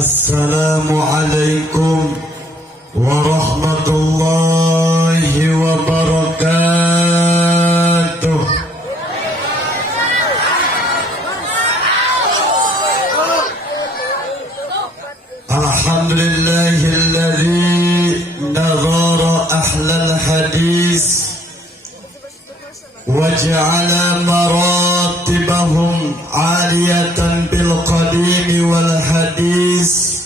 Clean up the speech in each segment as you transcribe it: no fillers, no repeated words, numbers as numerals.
Assalamualaikum warahmatullahi wabarakatuh. Alhamdulillahilladzi nazara ahlal hadis waj'ala maratibahum 'aliyatan bil qadimi wal hadis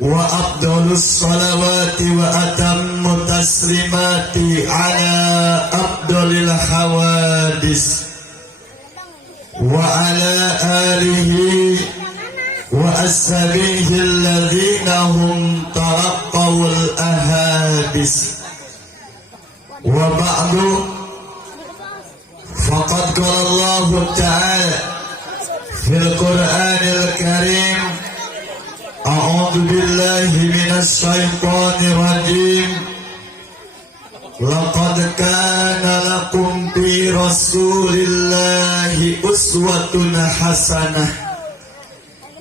wa afdalus salawati wa atammu taslimati ala afdalil hawadis wa ala alihi wa ashabihi alladhina hum taraqqawul ahadis wa ba'du faqad qala Allah ta'ala fil Qur'anil Karim a'udzu billahi minasy syaithanir rajim laqad kana lakum fi rasulillahi uswatun hasanah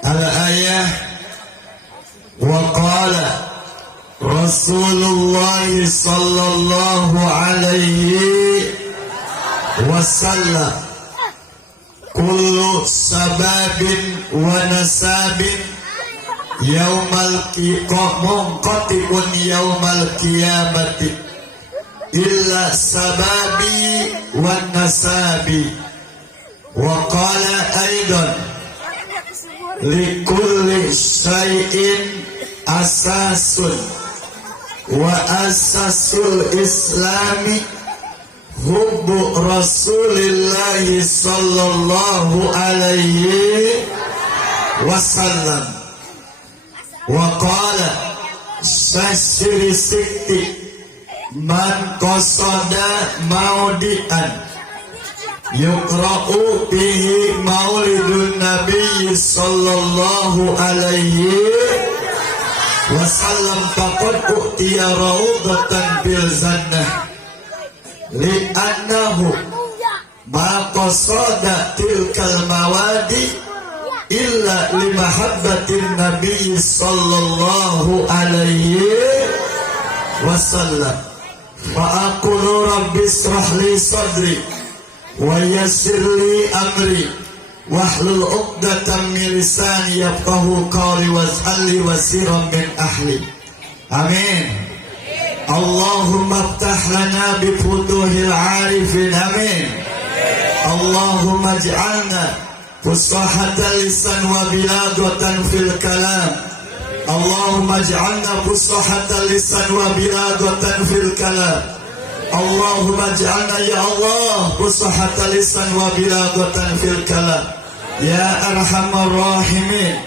al-ayah wa qala Rasulullah sallallahu alaihi wasallam kullu sababin wa nasabin yaumal qiyamah yaumal qiyamati illa sababi wan nasabi wa qala aidan likulli syai'in asasun wa asasul islami hubbu rasulillahi sallallahu alaihi wasallam wa qala syashiri sikti man qasada maudian yukra'u bihi maulidun nabi sallallahu alaihi wasallam faqad u'tiya raudatan bil jannah li'annahu ma qasada tilkal mawadi illa limahabbatin nabi sallallahu alaihi wasallam fa aqulu rabbi israh li sadri wa yassir li amri wahlul 'uqdatam min lisani yafqahu qawli waj'alni wasiran min ahli. Amin. Allahumma iftah lana bi futuhil 'arifin. Amin. Allahumma ij'alna fusahatal lisan wa bilagatan fil kalam. Allahumma ij'alna fusahatal lisan wa bilagatan fil kalam. Allahumma ij'alna ya Allah fusahatal lisan wa bilagatan fil kalam ya arhamar rahimin.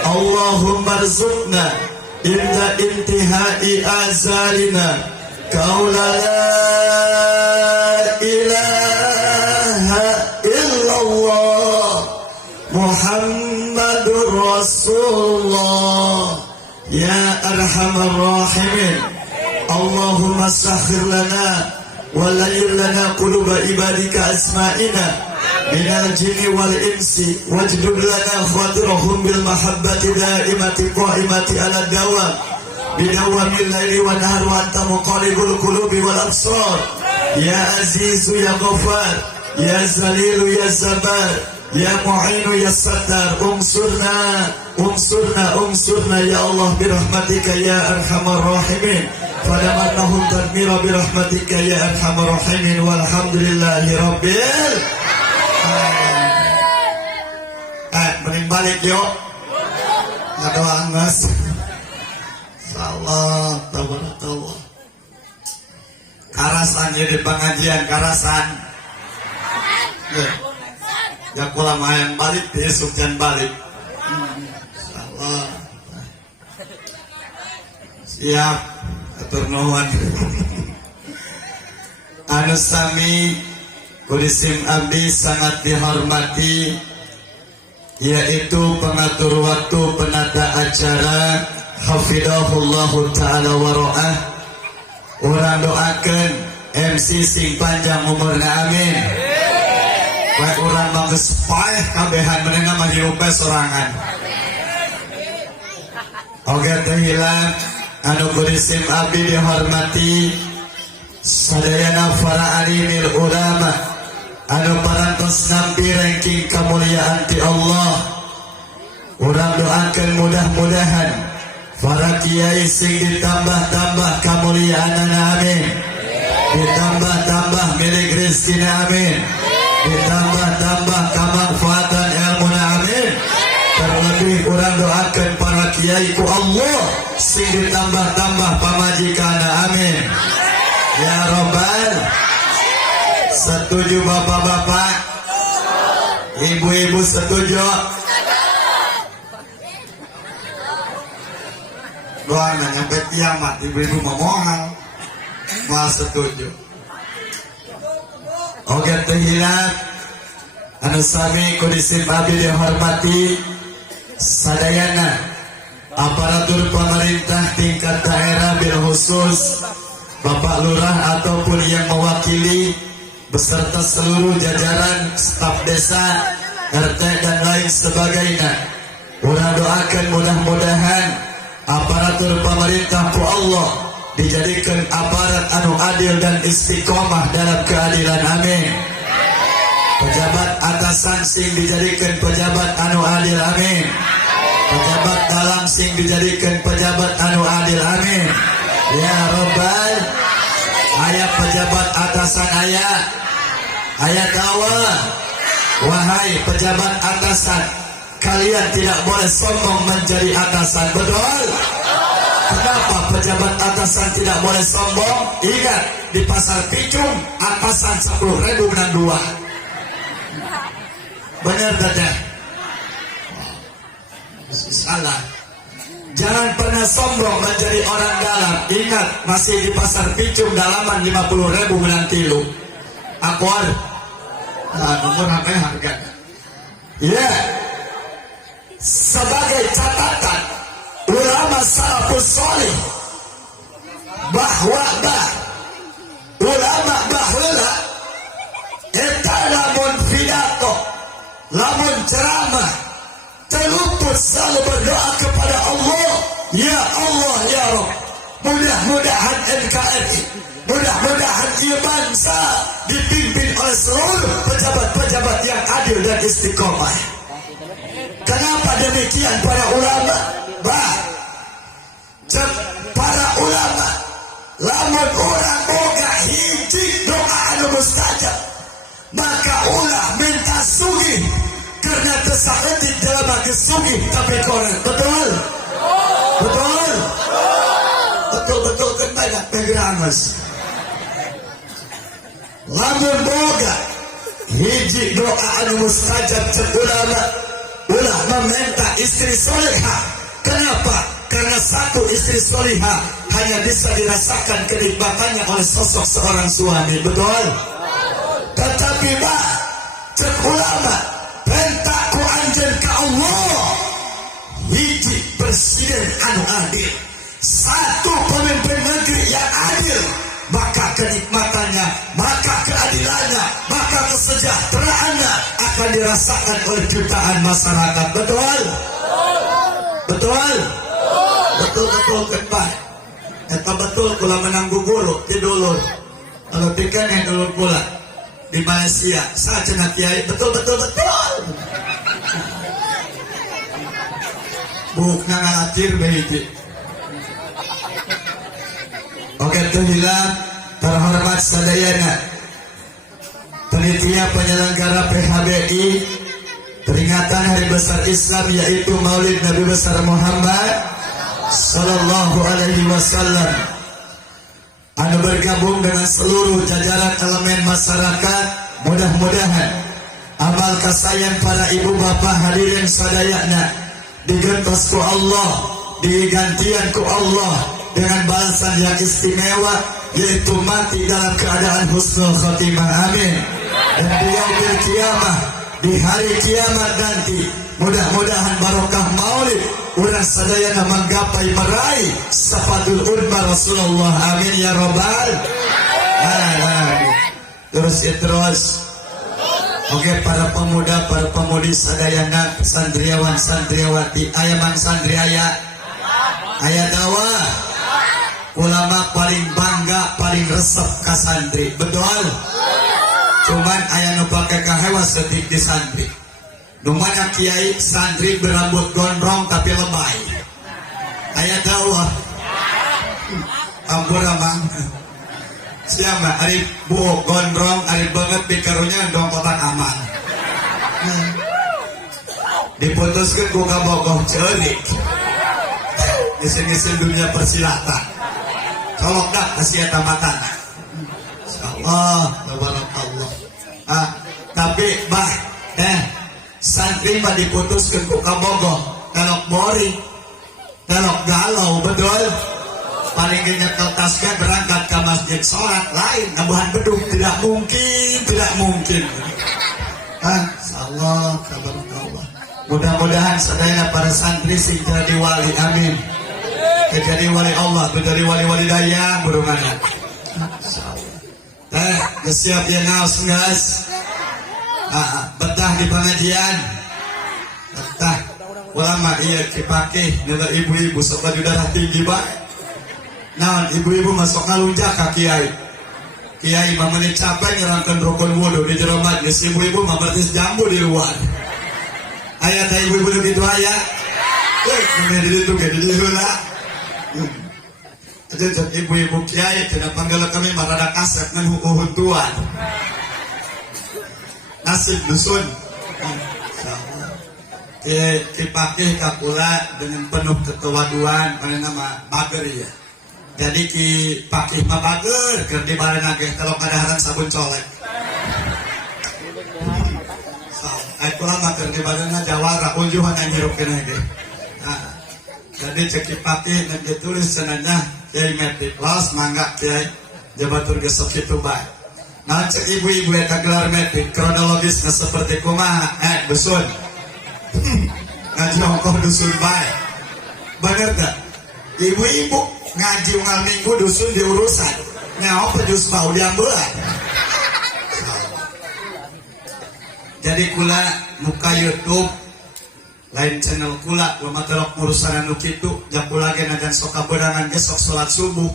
Allahumma arzuqna inda intihai azalina qaula la ilaha illallah Muhammadur Rasulullah ya arhamar rahimin. Allahumma sakhir lana wa layir lana quluba ibadika asma'ina minal jinni wal insi wajdud lana khatirahum bil mahabbati daimati qaimati ala dawam bidawamil layli wa nahar wa anta muqallibul qulubi wal absar ya azizu ya ghafar ya zalilu ya zabar ya mu'inu ya sattar umsurna ya Allah birahmatika ya arhamar rahimin fadamarnahum tadmira birahmatika ya arhamar rahimin walhamdulillahi rabbil mending balik yuk ngadoa mas salah tabarakallah karasan jadi pengajian karasan ya kula main balik besok jangan balik salah siap atur nuhun anu sami kulisim abdi sangat dihormati yaitu pengatur waktu penata acara hafidahullahu ta'ala wara'ah. Urang doakan MC sing panjang umurna amin. Baik urang mangges paeh kabehan menengah mah hirup sorangan. Oke terhilang anu kurisim abdi dihormati sadayana para alimil ulama anu parantos nampi ranking kemuliaan ti Allah. Urang doakan mudah-mudahan para kiai sing ditambah-tambah kemuliaanana amin, ditambah-tambah milik rezekina amin, ditambah-tambah kemanfaatan ilmuna amin. Terlebih urang doakan para kiai ku Allah sing ditambah-tambah pamajikana amin ya robbal. Setuju bapak-bapak, ibu-ibu setuju? Doang nyampe kiamat ibu-ibu memohon mal setuju. Oke terhilang anu sami kudisim abdi dihormati sadayana aparatur pemerintah tingkat daerah bil khusus Bapak Lurah ataupun yang mewakili beserta seluruh jajaran staf desa, RT dan lain sebagainya. Urang doakan mudah-mudahan aparatur pemerintah ku Allah dijadikan aparat anu adil dan istiqomah dalam keadilan amin. Pejabat atasan sing dijadikan pejabat anu adil amin. Pejabat dalam sing dijadikan pejabat anu adil amin ya robbal. Ayat pejabat atasan ayat awal. Wahai pejabat atasan, kalian tidak boleh sombong menjadi atasan, betul? Kenapa pejabat atasan tidak boleh sombong? Ingat, di pasar Picung atasan 10.000 menang 2. Benar tidak? Salah. Jangan pernah sombong menjadi orang dalam. Ingat, masih di pasar Picung dalaman 50.000 menang 3. Akwar. Nomor HP harga. Ya. Sebagai catatan ulama salafus salih bahwa ulama baheula eta lamun pidato, lamun ceramah terluput selalu berdoa kepada Allah, ya Allah ya Rabb, mudah-mudahan NKRI, mudah-mudahan bangsa dipimpin oleh seluruh pejabat-pejabat yang adil dan istiqomah. Kenapa demikian para ulama? Para ulama lamun orang boga hiji doa anu mustajab maka ulah minta sugih karena tersakiti dalam kesugih tapi korek. Betul? Betul? Betul-betul kan banyak pegerangas. Lamun boga hiji doa anu mustajab cek ulama ulah meminta istri solehah. Kenapa? Karena satu istri solehah hanya bisa dirasakan kenikmatannya oleh sosok seorang suami. Betul? Tetapi cek ulama minta ku anjen ke Allah hiji presiden anu adil, satu pemimpin negeri yang adil, maka kenikmatannya, maka keadilannya, maka kesejahteraannya akan dirasakan oleh jutaan masyarakat. Betul? Betul? Betul-betul kembali. Eta betul kula menang guguru di dulur. Kalau tikan yang dulur pula di Malaysia. Saya cenah kiai betul-betul. Bukna ngalatir begitu. Oke terhilang terhormat sadayana panitia penyelenggara PHBI peringatan Hari Besar Islam yaitu Maulid Nabi Besar Muhammad Sallallahu Alaihi Wasallam anu bergabung dengan seluruh jajaran elemen masyarakat. Mudah-mudahan amal kasayan para ibu bapak hadirin sadayana digentos ku Allah, digantian ku Allah dengan balasan yang istimewa yaitu mati dalam keadaan husnul khotimah amin. Dan di yaumil kiamah, di hari kiamat nanti mudah-mudahan barokah maulid urang sadayana manggapai meraih safatul urma Rasulullah amin ya robbal alamin. Terus oke para pemuda para pemudi sadayana santriawan santriawati ayamang santri aya Ayat dawa ulama paling bangga paling resep ka santri, betul? Cuman ayah nu pake kahewa sedik di santri. Numana kiai santri berambut gondrong tapi lebay. Ayat dawa ampura mang siapa ari buok gondrong ari banget pikarunya dong kotak aman. Diputuskan ku kabogoh celik ngisi-ngisi dunia persilatan colok dah kasih tamatana insyaallah tabarakallah. Tapi bah santri mah diputuskan ku kabogoh telok boring telok galau, betul? Paling nyekel tasnya berangkat ke masjid sholat lain nabuhan beduk, tidak mungkin. Insyaallah tabarakallah. Mudah-mudahan sadayana para santri sing jadi wali, amin. Jadi wali Allah, jadi wali-wali daya burunganna. Siap ya ngaos guys. Betah di pengajian. Betah. Ulama iya dipake nila ibu-ibu sok baju darah tinggi bae. Naon ibu-ibu masuk ngalunjak ka kiai. Kiai mah menit capek ngerangkeun rukun wudu di jero majlis, ibu-ibu mah bertis jambu di luar. Ayat ibu-ibu gitu aya. Kemudian di situ ke di heula. Aja ibu-ibu kiai tina panggala kami marada kasep ngan hukuhun tuan. Nasib dusun. Dipake kapula dengan penuh kekewaduan mana nama bager ya. Jadi dipake mah bager keur dibareng ge telok kadaharan sabun colek. Aku lama kerja badannya jawara, unjuhan yang hirup kena ge. Jadi cek dipake nanti tulis senanya kiai metik los mangga kiai jabatur gesok itu baik. Nah cek ibu-ibu yang gelar metik kronologisnya seperti kumaha dusun. Ngaji ongkoh dusun baik. Bener gak? Ibu-ibu ngaji unggal minggu dusun diurusan. Nyawa pejus bau diambulan. Jadi kula muka YouTube lain channel kula lama telok urusan anu kitu jakula ge najan sok kaberangan ge sok salat subuh.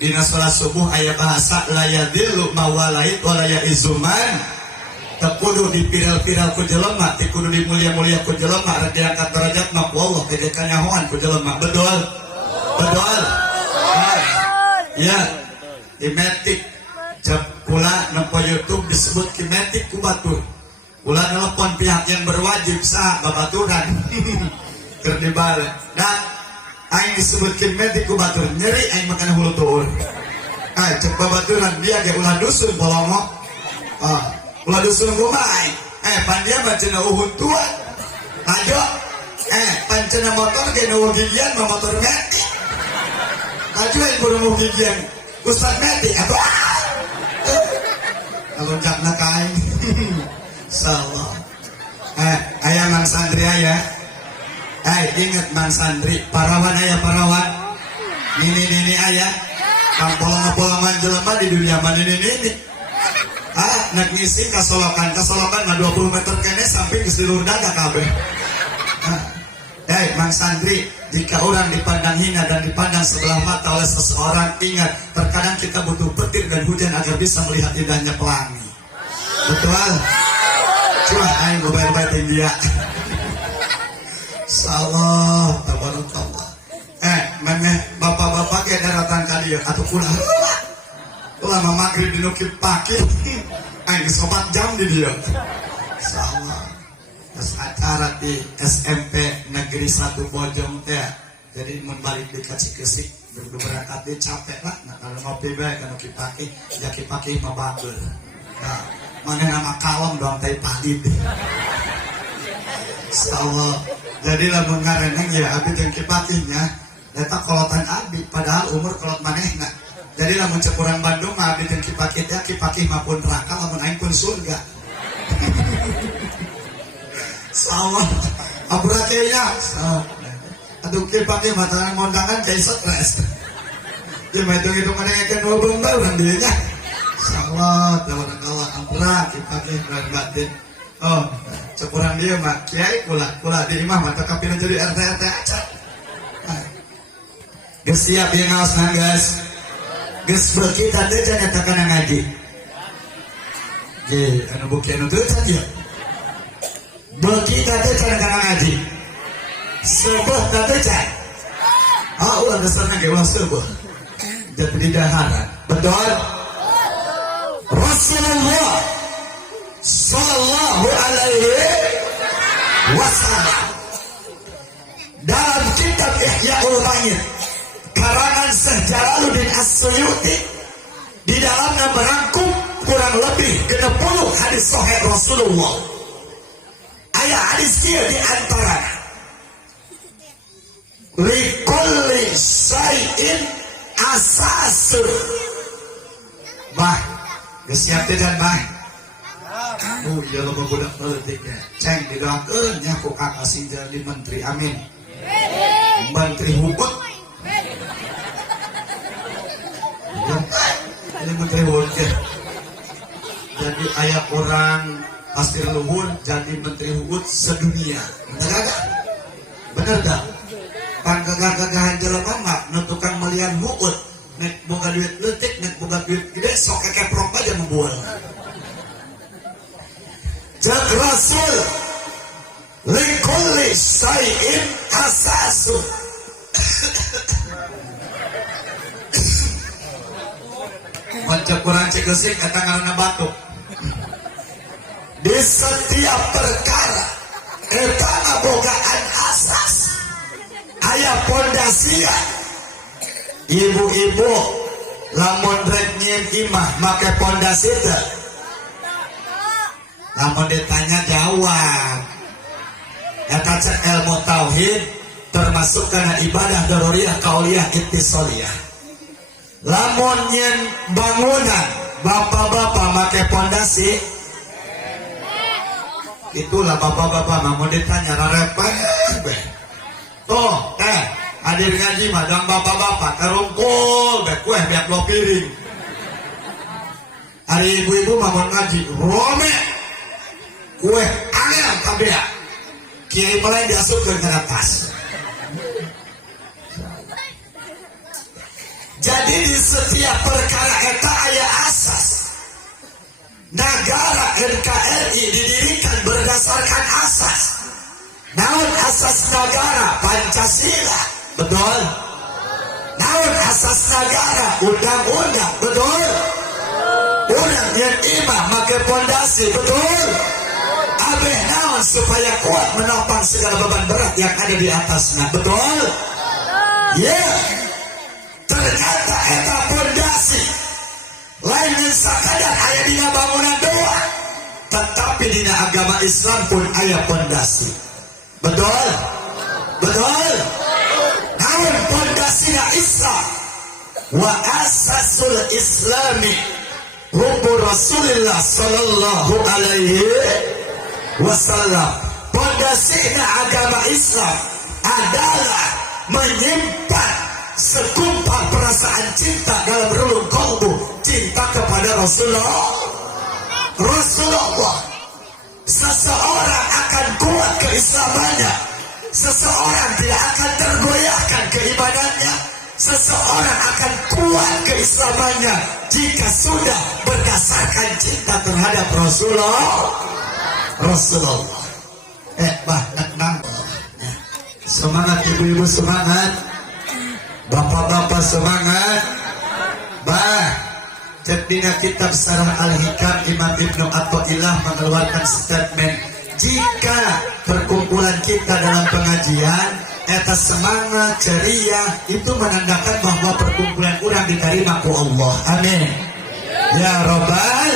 Dina salat subuh aya bahasa la yadillu mawalait wala yaizuman. Tekudu dipiral-piral ku jelema, tekudu dimulia-mulia ku jelema, rek diangkat derajat mah ku Allah teh kanyahoan ku jelema. Betul? Betul? Ya, imetik jakula nempo YouTube disebut kimetik ku batur. Ulah nelpon pihak yang berwajib sah babaturan keur dibalik. Dan aing disebutkeun medik ku batur nyeri aing makan hulu tuur. Cek babaturan dia ge ulah dusun bolongo. Ulah dusun rumah. Pandia baceuna uhun tua. Ajo. Pancena motor ge nu gigian mah motor medik. Ajo aing burung gigian. Ustaz medik atuh. Lonjakna ka aing. Insyaallah. Ayah mang santri ayah. Ingat mang santri, parawan ayah parawan. Nini ayah. Kampolong-polongan jelema di dunia mah nini. Nak ngisi kasolokan mah 20 meter kene sampai ke seluruh daga kabeh. Mang santri, jika orang dipandang hina dan dipandang sebelah mata oleh seseorang, ingat, terkadang kita butuh petir dan hujan agar bisa melihat indahnya pelangi. Betul? Cuma aing gobar-gobar tinggi ya. Insyaallah tabarakallah. Maneh bapak-bapak ge daratan ka dieu atuh kulah. Lama magrib dinu pagi. Aing geus 4 jam di dieu. Insyaallah. Terus acara di SMP Negeri 1 Bojong teh. Jadi mun balik di Kacikesik berangkat dia capek lah. Nah kalau ngopi bae kana kipaki, ya kipaki mah bager. Nah, mana nama kalem doang teh padid. Insyaallah. Jadi lamun ngareneng ya abi jeung kipatinya eta kolotan abi padahal umur kolot manehna. Jadi lamun cek urang Bandung mah abi jeung kipaki teh kipaki mah pun neraka lamun aing pun surga. Insyaallah. Aburatenya. Aduh kipaki mah tangan ngondangan kayak stres. Dia mah hitung menengkeun wabung urang dieu nya. Insyaallah tabarakallah ampura dipake batin. Cekurang dia mah kiai kula di imah mah teu kapina jadi RT aja. Geus siap ya ngaos nanggas. Geus beuki teh jangan nyatakan ngaji. Ge anu beuki anu teu saja. Beuki teh jangan ngaji. Sebeuh teh can. Ah ulah dasarna ge ulah sebeuh. Jadi daharan. Betul? Rasulullah sallallahu alaihi wasallam dalam kitab Ihya Ulumahnya karangan Syekh Jalaluddin As-Suyuti di dalamnya merangkum kurang lebih 60 hadis sahih Rasulullah. Ayat hadis dia di antara likulli syai'in asasun. Bah, siap dan bah. Oh iya lo budak politiknya. Ceng didoakeun nya ku Akasi jadi menteri. Amin. Menteri hukum. Ini menteri hukum. Jadi ayah orang pasir luhur jadi menteri hukum sedunia. Bener gak? Bener gak? Panggagan-gagahan jelema mah nu tukang melian hukum. Nek boga duit leutik, nek boga duit gede sok kekeprok aja membual. Jak Rasul likulli syai'in asasun. Macam kurang cekesik eta ngaranna batuk. Di setiap perkara eta ngabogaan asas. Aya pondasian. Ibu-ibu lamun rek nyieun imah make pondasi teh. Lamun ditanya jawab. Eta cek ilmu tauhid termasuk kana ibadah daruriyah qauliyah ittisaliyah. Lamun nyen bangunan bapak-bapak make pondasi itulah bapak-bapak mau ditanya rarepek beh. Tuh hadir ngaji mah dan bapak-bapak terungkul beh kueh biak lo piring. Hari ibu-ibu mah mau ngaji rome kueh angel kabeh. Kiai mulai diasupkeun ke atas. Jadi di setiap perkara eta aya asas. Negara NKRI didirikan berdasarkan asas. Naon asas negara? Pancasila. Betul? Naon asas negara? Undang-undang. Betul? Urang yang imam make pondasi. Betul? Abeh naon supaya kuat menopang segala beban berat yang ada di atasnya. Betul? Ya. Ternyata eta pondasi lain sakadar aya dina bangunan doa, tetapi dina agama Islam pun aya pondasi. Betul? Betul? Namun pondasina Islam wa asasul Islami hubbu Rasulillah sallallahu alaihi wasallam. Pondasina agama Islam adalah menyimpan segumpal perasaan cinta dalam relung kalbu, cinta kepada Rasulullah. Seseorang akan kuat keislamannya, seseorang tidak akan tergoyahkan keimanannya, seseorang akan kuat keislamannya jika sudah berdasarkan cinta terhadap Rasulullah. Semangat ibu-ibu, semangat bapak-bapak, semangat. Dina kitab Sarah Al-Hikam Imam Ibnu Athaillah mengeluarkan statement, jika perkumpulan kita dalam pengajian eta semangat ceria itu menandakan bahwa perkumpulan orang diterima ku Allah. Amin ya Rabbal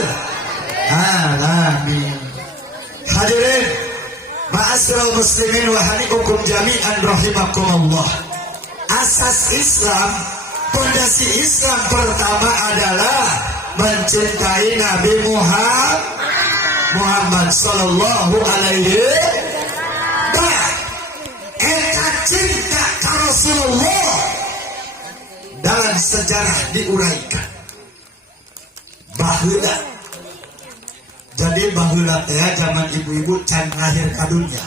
alamin. Hadirin ma'asyiral muslimin wa hanikum jami'an rahimakumullah. Asas Islam, fondasi Islam pertama adalah mencintai Nabi Muhammad sallallahu alaihi wasallam. Eta cinta ka Rasulullah dalam sejarah diuraikan baheula. Jadi baheula teh zaman ibu-ibu can lahir ka dunya.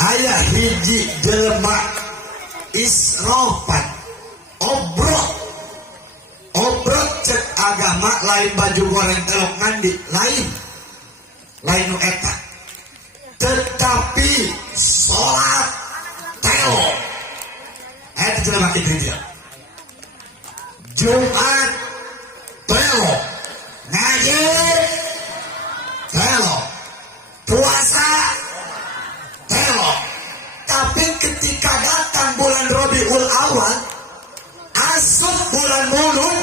Aya hiji jelema israfan obrok cek agama lain baju goreng telok mandi lain nu eta tetapi sholat telok eta jelema kitu dia Jumat telok ngaji telok puasa telok. Tapi ketika datang bulan Rabiul Awal asup bulan Mulud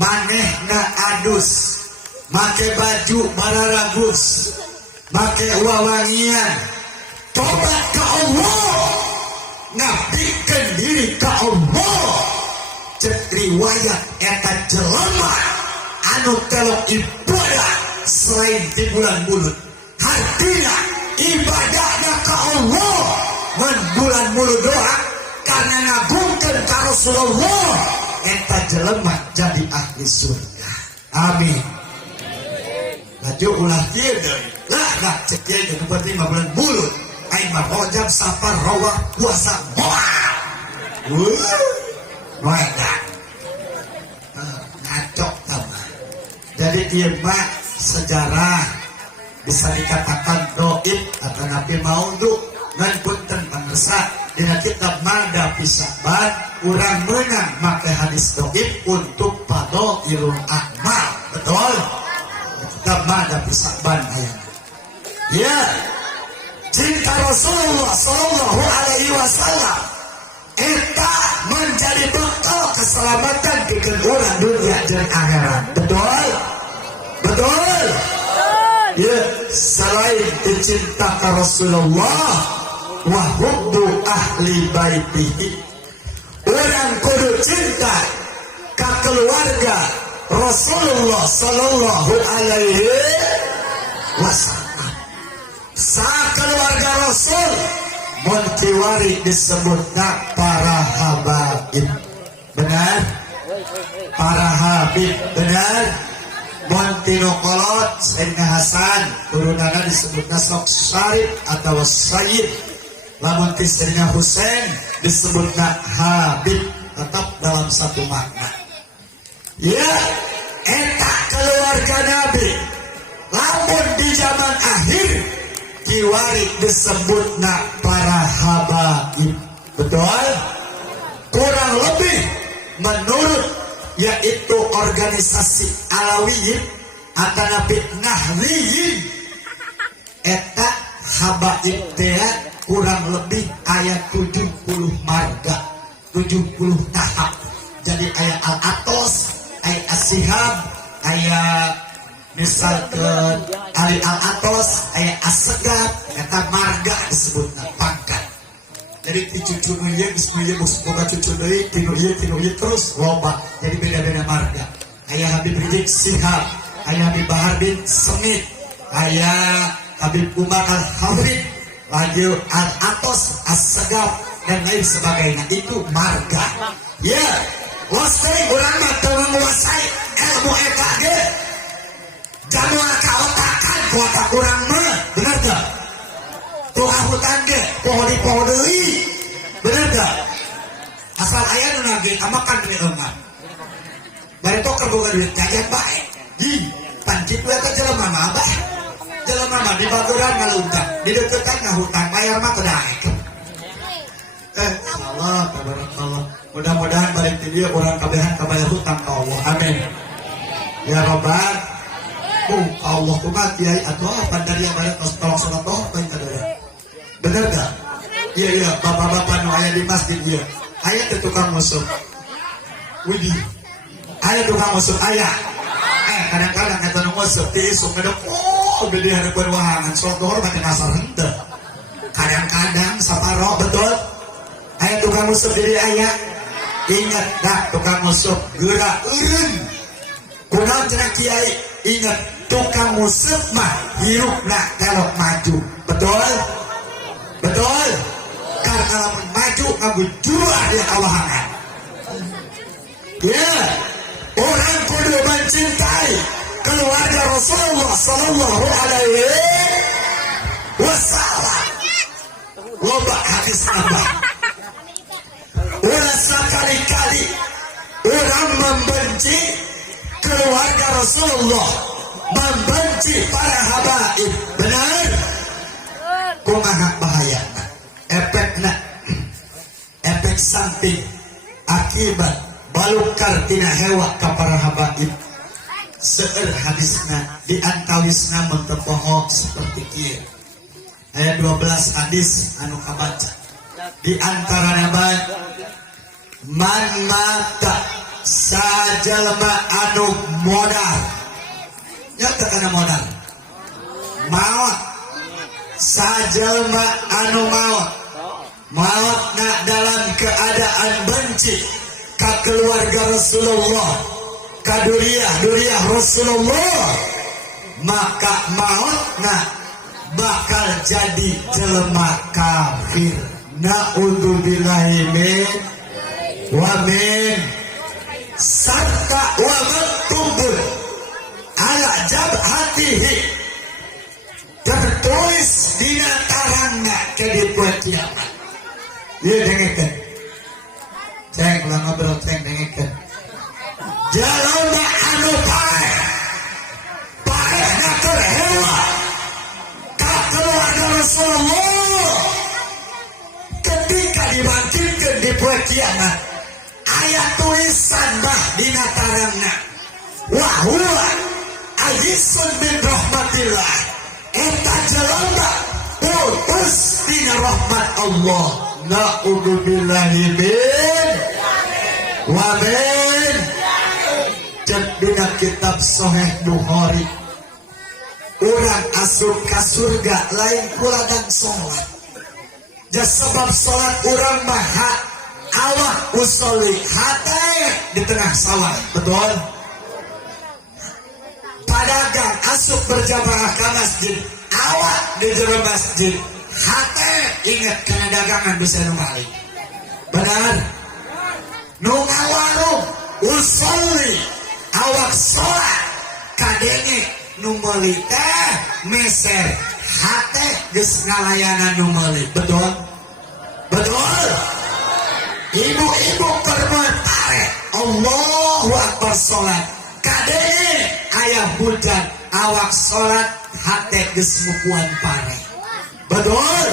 manehna adus make baju bararagus make wawangian tobat ke Allah ngabdikeun diri ka Allah cek riwayat eta jelema anu telok ibadah selain di bulan Mulud hartina ibadahna ka Allah mun bulan Mulud doa karena ngagungkeun ka Rasulullah eta jelema jadi ahli surga amin. Laju ulah kieu deui lah cek kieu jadi berarti 5 bulan Mulud aing mah Rajab Safar Rawah puasa moeda ngacok tambah. Jadi ieu mah sejarah bisa dikatakan doib atau nabi maudhu ngan punten pamirsa dina kitab Mada Pisaban urang menang make hadis doib untuk fadhailul a'mal betul kitab Mada Pisaban aya ya cinta Rasulullah sallallahu alaihi wasallam eta menjadi bekal keselamatan pikeun urang dunia jeung akhirat betul ya selain dicinta ka Rasulullah wa hubbu ahli baitihi orang kudu cinta ka keluarga Rasulullah sallallahu alaihi wasallam sa keluarga Rasul mun kiwari disebutna para habaib benar para habib benar Montino kolot Sayyidina Hasan turunannya disebutnya sok Syarif atau Sayyid lamun Sayyidina Husain disebutnya Habib tetap dalam satu makna ya eta keluarga Nabi lamun di zaman akhir kiwari disebutnya para habaib betul kurang lebih menurut yaitu organisasi Alawiyin atau Nabi Nahliyin eta habaib teh kurang lebih ayat 70 marga 70 tahap jadi ayat Al-Atos ayat As-Sihab ayat misalkan Ali Al-Atos ayat As-Segab eta marga disebutna pangkat jadi cucu nuye bisnuye boga cucu deui tinu ieu terus loba jadi beda-beda marga aya Habib Rizik Sihab aya Habib Bahar bin Semit aya Habib Umar Al-Hafid laju Al-Atos As-Segab dan lain sebagainya itu marga ya wasai urang mah teu menguasai ilmu eta ge jamuan kaotakan kuota urang mah bener teu tuah hutan ge poho di poho deui bener gak asal aya nu nage amakan duit eungan bari tok boga duit jajan bae di pancit we teh jelema mah bae jelema mah di baguran ngaluntak di deuketan ngahutang bayar mah kedaek insyaallah tabarakallah mudah-mudahan balik ti dieu urang kabehan kabayar hutang ka Allah amin ya rabbal Allah kumat kiai atuh pandaria balik tolong salat toh poin kadaya bener gak? Iya bapak-bapak nu aya di masjid dia aya teh tukang musuh widih aya tukang musuh aya kadang-kadang eta nu musuh ti isuk ngedek gede hareupeun wahangan sok dohor mati ngasar henteu kadang-kadang saparo betul aya tukang musuh di aya ingat dah tukang musuh geura eureun kunaon cenah kiai ingat tukang musuh mah hirupna telok maju betul karena lamun maju ngagu jua dia kawahangan ya orang kudu mencintai keluarga Rasulullah sallallahu alaihi wasallam loba hadis nambah orang membenci keluarga Rasulullah, membenci para habaib. Benar? Kumaha bahaya efekna, efek samping akibat balukar tina hewa ka para habaib. Seueur hadisna diantawisna mentepoho seperti kieu. Ayat 12 hadis anu kabaca. Di antarana bae man mata sajalma anu modal. Nyata kana modal. Maut. Sajalma anu maut. Mautna dalam keadaan benci ka keluarga Rasulullah, ka duriah Rasulullah, maka mautna bakal jadi jelema kafir. Na'udzubillahi min wa min sarta wa maktubun ala jabhatihi, tertulis dina tarangna ke di kiamat. Iya dengekeun. Ceng ulah ngobrol ceng dengekeun. Jalma anu paeh. Paehna keur hewa. Ka keluarga Rasulullah. Ketika dibangkitkeun di poe kiamat, aya tulisan bah dina tarangna. Wa huwa ajisun min rahmatillah. Eta jalma putus dina rahmat Allah. Na'udzubillahi min wa min. Cek dina kitab Sahih Bukhari, urang asup ka surga lain kuladan salat. Ja sebab salat urang mah awak usolli hate di tengah sawah. Betul? Padagang asup berjamaah ka masjid, awak di jero masjid. Hate ingat kena dagangan bisa numali. Benar? Nu ngawarung usolli awak sholat kadenge nu meuli teh meser hate geus ngalayanan nu meuli. Betul? Betul? Ibu-ibu permentare Allahu Akbar sholat kadenge aya hujan awak sholat hate geus mukuan pare. Betul?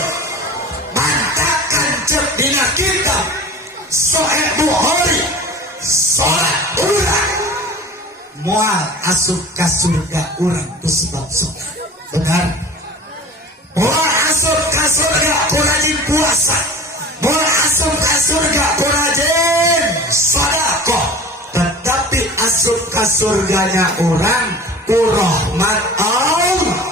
Mantakan cek dina kitab Sahih Bukhari, sholat urang moal asup ka surga urang tu sebab sholat. Benar? Moal asup ka surga kurajin puasa, moal asup ka surga kurajin sedekah. Tetapi asup ka surganya urang ku rahmat Allah.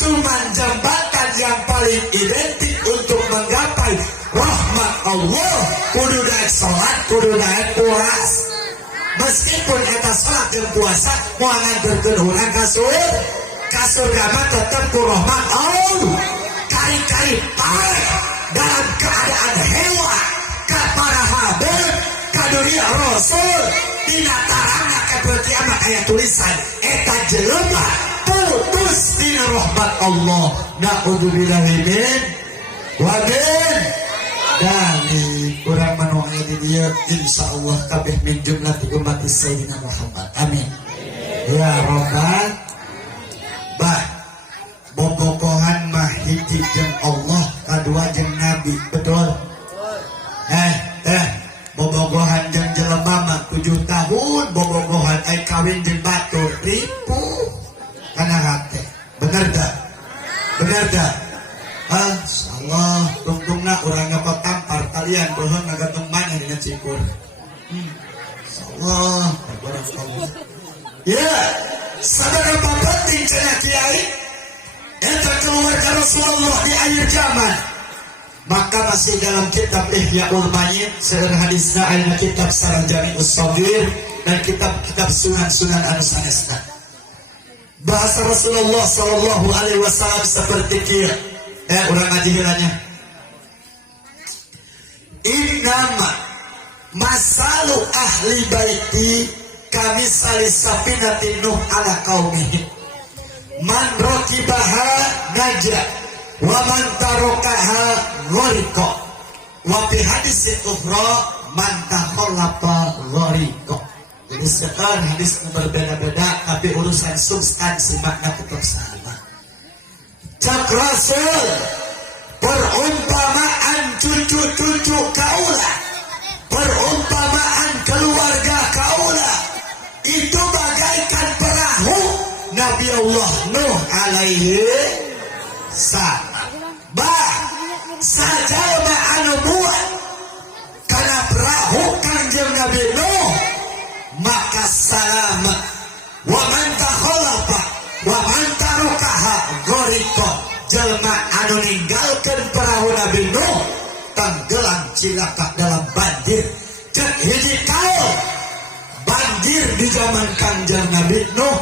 Cuman jembatan yang paling identik untuk menggapai rahmat Allah kudu daek salat, kudu daek puas. Meskipun eta salat dan puasa moal nganterkeun urang ka surga mah tetep ku rahmat Allah. Kari-kari paeh dalam keadaan hewa ka para habaib ka dunia Rasul dina tarangna ka kiamat aya tulisan eta jelema putus dina rahmat Allah. Na'udzubillahi min wa min. Dari kurang manusia di dia insyaallah kabeh min jumlati umat Sayyidina Muhammad. Amin. Ya Rabbal bah bobogohan mah hiji jeung Allah, kadua jeung Nabi. Betul? Bobogohan jeung jelema mah 7 tahun bobogohan ai kawin jeung batur ribu kana hate. Bener dah? Bener dah? Allah tungtungna urang ngapa tampar kalian bohong ngagantung maneh dina cikur. Allah, barakallah. Ya, seberapa penting cenah kiai eta keluarga Rasulullah di akhir zaman. Maka masih dalam kitab Ihyaul Mayyit seueur hadisna aya kitab Sarah Jami'us Shaghir dan kitab-kitab sunan-sunan anu sanesna. Bahasa Rasulullah sallallahu alaihi wasallam seperti kieu. Urang ngaji heulanya. Innama masalu ahli baiti kami salisafinatin Nuh ala qaumihi. Man rakibaha naja wa man tarakaha ghariqa. Wa fi hadisin ukhra man takhallapa ghariqa. Jadi sekarang hadis berbeda-beda tapi urusan substansi makna tetap sama. Cak Rasul, perumpamaan cucu-cucu kaula, perumpamaan keluarga kaula itu bagaikan perahu Nabi Allah Nuh alaihi salam. Saja anu buat karena perahu kanjeng Nabi Nuh maka selamat. Wa man takhalafa wa man tarukaha ghariqa. Jelma anu ninggalkeun perahu Nabi Nuh tenggelam cilaka dalam banjir. Cek hiji kaum banjir di zaman kanjeng Nabi Nuh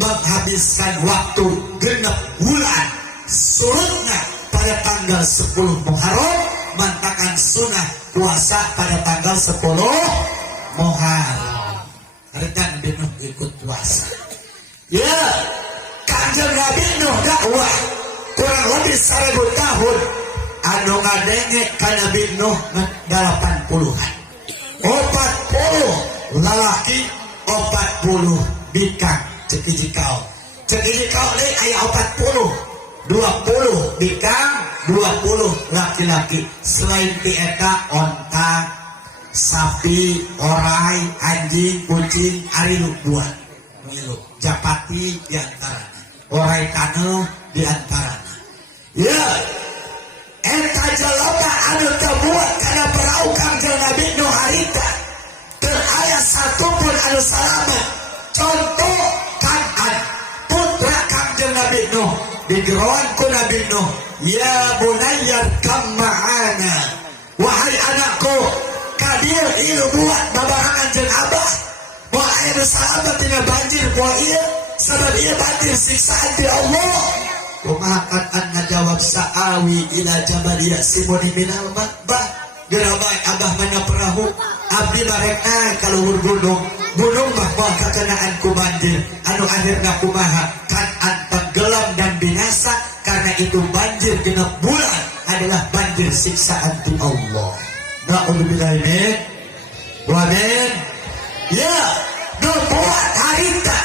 menghabiskan waktu genep bulan. Surutna pada tanggal 10 Muharram, mantakan sunnah puasa pada tanggal 10 Muharram. Harga Nabi Nuh ikut puasa. Ya, kanjeng Nabi Nuh dakwah kurang lebih 1000 tahun. Anu ngadenge ka Nabi Nuh 80-an. 40 lalaki, 40 bikang. Cek hiji kaum deui aya 40. 20 bikang, 20 laki-laki. Selain ti eta onta, sapi, orai, anjing, kucing, ari nu buat. Milu, japati di antarana, orai kanu di antarana. Ya, eta jalma anu teu buat kana perahu kanjeng Nabi Nuh harita. Teu aya satupun anu salamet. Contoh Kan'an, putra kanjeng Nabi Nuh. Digeroan ku Nabi Nuh, ya bunayya kam ma'ana. Wahai anakku, kadir ieu buat babarangan jeung abah. Moal aya nu salamet tina banjir moal ieu sabab ieu banjir siksaan ti Allah. Kumaha Kan'an ngajawab sa'awi ila jabal yasimuni minal ma'bah. Gerabay abah mana perahu, abdi barek naik ka luhur gunung mah moal kakenaan ku banjir. Anu akhirna kumaha Kan'an tenggelam dan binasa karena itu banjir genep bulan adalah banjir siksaan ti Allah. Na'udzubillahi min wa min. Ya, nu buat harita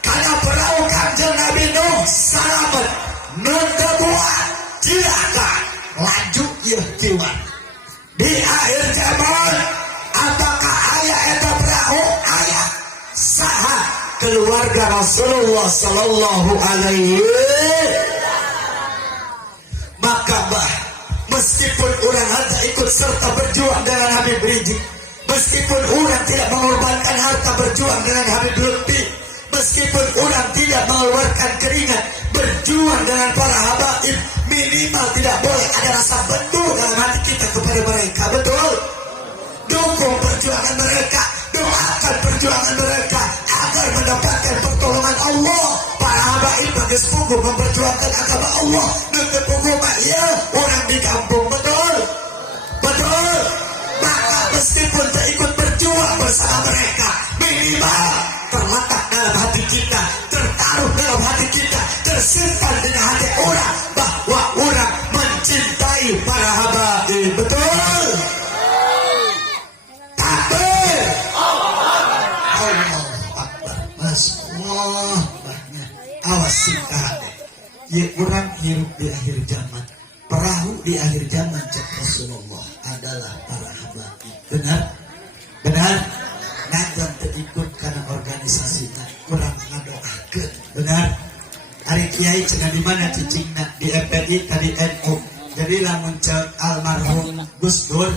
karena perahu kanjeng Nabi Nuh salamet. Nu teu buat cilaka laju ieu kiwat. Di akhir zaman apakah aya eta perahu? Aya. Saha keluarga Rasulullah sallallahu alaihi. Maka meskipun orang harta ikut serta berjuang dengan Habib Rizik, meskipun orang tidak mengorbankan harta berjuang dengan Habib Lutfi, meskipun orang tidak mengeluarkan keringat berjuang dengan para habaib, minimal tidak boleh ada rasa bendu dalam hati kita kepada mereka. Betul? Dukung perjuangan mereka, doakan perjuangan mereka agar mendapatkan pertolongan Allah. Para habaib bagi sepupu memperjuangkan agama Allah. Dengan pengumuman ya orang di kampung. Betul? Betul? Maka meskipun tak ikut berjuang bersama mereka, minimal terletak dalam hati kita, tertaruh dalam hati kita, tersimpan di hati orang bahwa orang mencintai para habaib. Betul? Takbir. Allahu Akbar. Masya banyak. Awas singkat. Ya orang hidup di akhir zaman. Perahu di akhir zaman cek Rasulullah adalah para habaib. Benar? Benar? Ngajam terikut karena organisasinya kurang ngadoakeun. Benar? Ari kiai cenah di mana cicingna di FPI tadi NU. Jadi lamun cek almarhum Gus Dur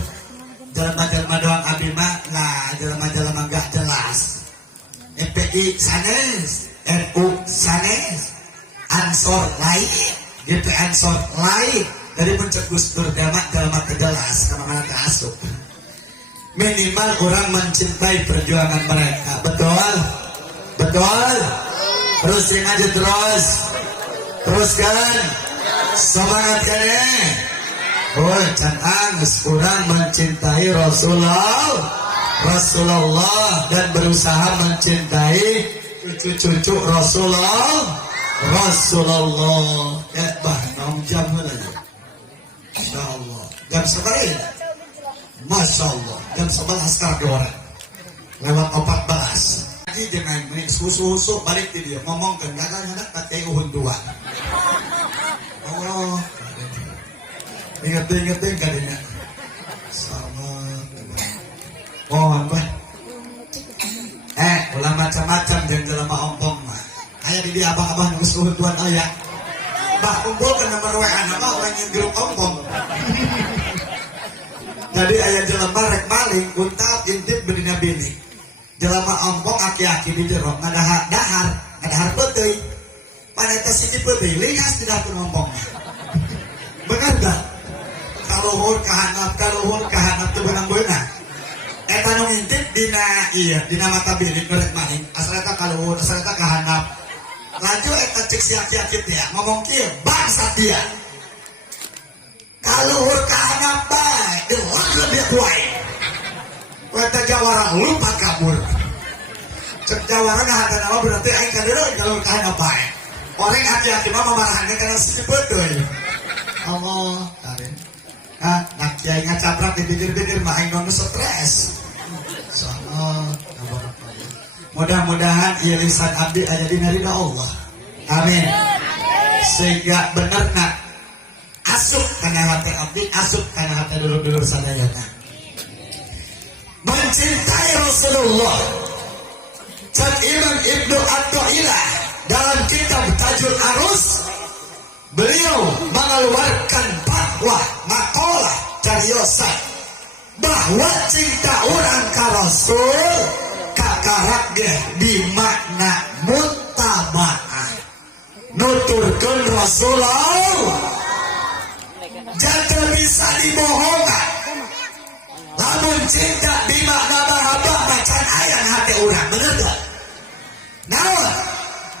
jelema-jelema doang abdi mah nah jelema-jelema enggak jelas. FPI sanes, NU sanes, Ansor lain, GP Ansor lain. Dari muncul Gus Dur jelema jelas kemana asup. Minimal orang mencintai perjuangan mereka. Betul? Betul? Terusin aja terus. Teruskan. Semangat ya nih. Oh, canang kurang mencintai Rasulullah dan berusaha mencintai cucu-cucu Rasulullah. Ya, bah, 6 jam aja. Insyaallah. Jam seberapa? Masya Allah jam 11 sekarang orang lewat 14 lagi dengan menik susu balik di dia ngomong ke dagangan katanya uhun dua. Oh inget-ingetin kadinya sama apa ulah macam-macam yang jelema ompong mah aya di dia abang-abang nunggu suhun tuan aya bah kumpul ke nomor WA nama orang yang grup ompong. Jadi ayah jelema rek maling kuntap intip bedina bini jelema ompong aki-aki di jero ngadahar putih paneta siki putih lingas di dapur ompong. Bener gak? Kaluhur kahanap tu benang-benang eta nu ngintip dina mata bini rek maling asal eta kaluhur asal eta kahanap laju eta cek si aki-aki teh ngomong kieu bangsa dia kaluhur kahanap bae deulak lebih kuai eta jawara lupa kabur cek jawara ngahadan apa berarti aing kadeureuh kaluhur kahanap bae orang aki-aki mah mamarahanna kana si beuteui Allah karen nak kiai ngacaprak di bibir-bibir mah aing nu stres soalnya mudah-mudahan irisan abdi aya dina ridha Allah amin sehingga bener nak asup kana hati abdi asup kana hati dulur-dulur sadayana mencintai Rasulullah. Cak Imam Ibnu Athaillah dalam kitab Tajul Arus beliau mengeluarkan fatwa makalah cariosan bahwa cinta orang ka Rasul kakarak ge di makna mutaba'ah nuturkeun Rasulullah jangan bisa dibohongan lamun cinta di makna mahabbah macan ayam hati orang bener gak? Naon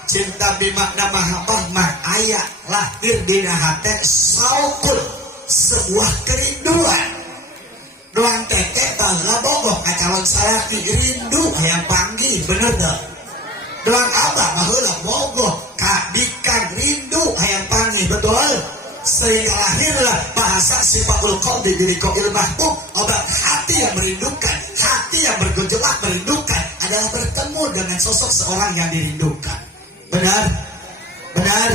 cinta di makna mahabbah mah aya lahir dina hati saukun sebuah kerinduan doang tete bangga bogoh kacalon salaki rindu yang panggil bener gak? Doang abah mahulah bogoh kadikan rindu yang panggil betul sehingga lahirlah bahasa sifatul qalbi bi liqa'il mahbub obat hati yang merindukan hati yang bergejolak merindukan adalah bertemu dengan sosok seorang yang dirindukan benar benar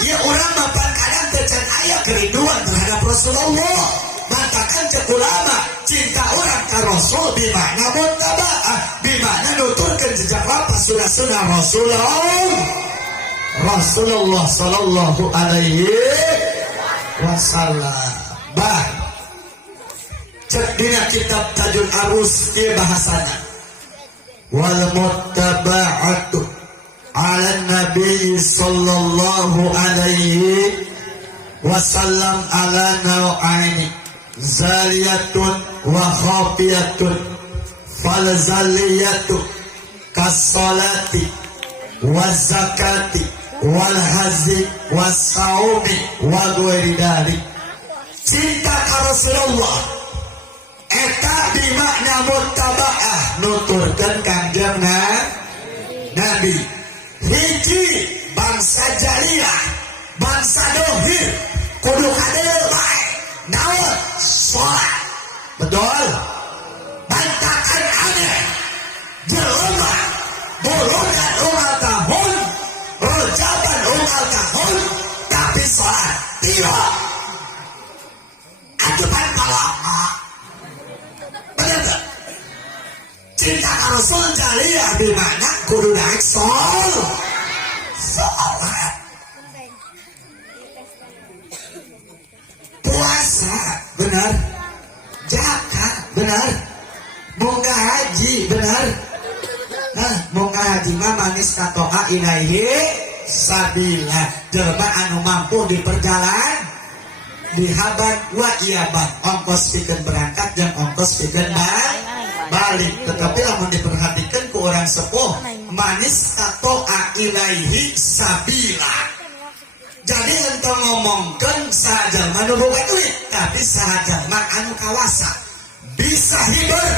ya orang mapan kadang tercan ayat kerinduan terhadap Rasulullah matakan cek ulama cinta orang ke Rasul bimana muttaba'ah bimana nuturkan jejak lapas sunnah Rasulullah sallallahu alaihi wasallam. Bah cek dina kitab Tajul Arus ieu bahasana wal muttaba'atu ala nabi sallallahu alaihi wasallam ala nau'aini zaliyatun wa khafiyatun fal zaliyatu kas-salati wa zakati wal hazi was saumi wa ghairi dzalik cinta ka Rasulullah eta di makna muttaba'ah nuturkeun kangjeng Nabi hiji bangsa jalilah bangsa dohir kudu kadeu bae naon salat betul bantakan aneh jelema bolongan umal tahun rojaban umal tahun tapi salat tidak ajuban palama bener gak? Cinta ka Rasul jaliyah di mana kudu naik salat puasa benar zakat benar munggah haji benar munggah haji mah manis katoa ilaihi sabila jelema anu mampu di perjalanan dihaban wa iyaban ongkos pikeun berangkat jeung ongkos pikeun balik tetapi lamun diperhatikan ku orang sepuh manis katoa ilaihi sabila jadi entong ngomongkeun sahajalma nu boga duit tapi sahajalma anu kawasa bisa hibar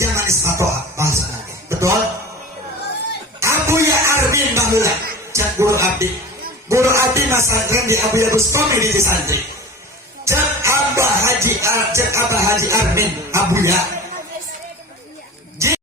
jangan istatoa bahasa nanti betul Abu Ya Armin baheula cak guru abdi masantren di Abu Ya Bustami di santri Cek Abah Haji Armin Abuya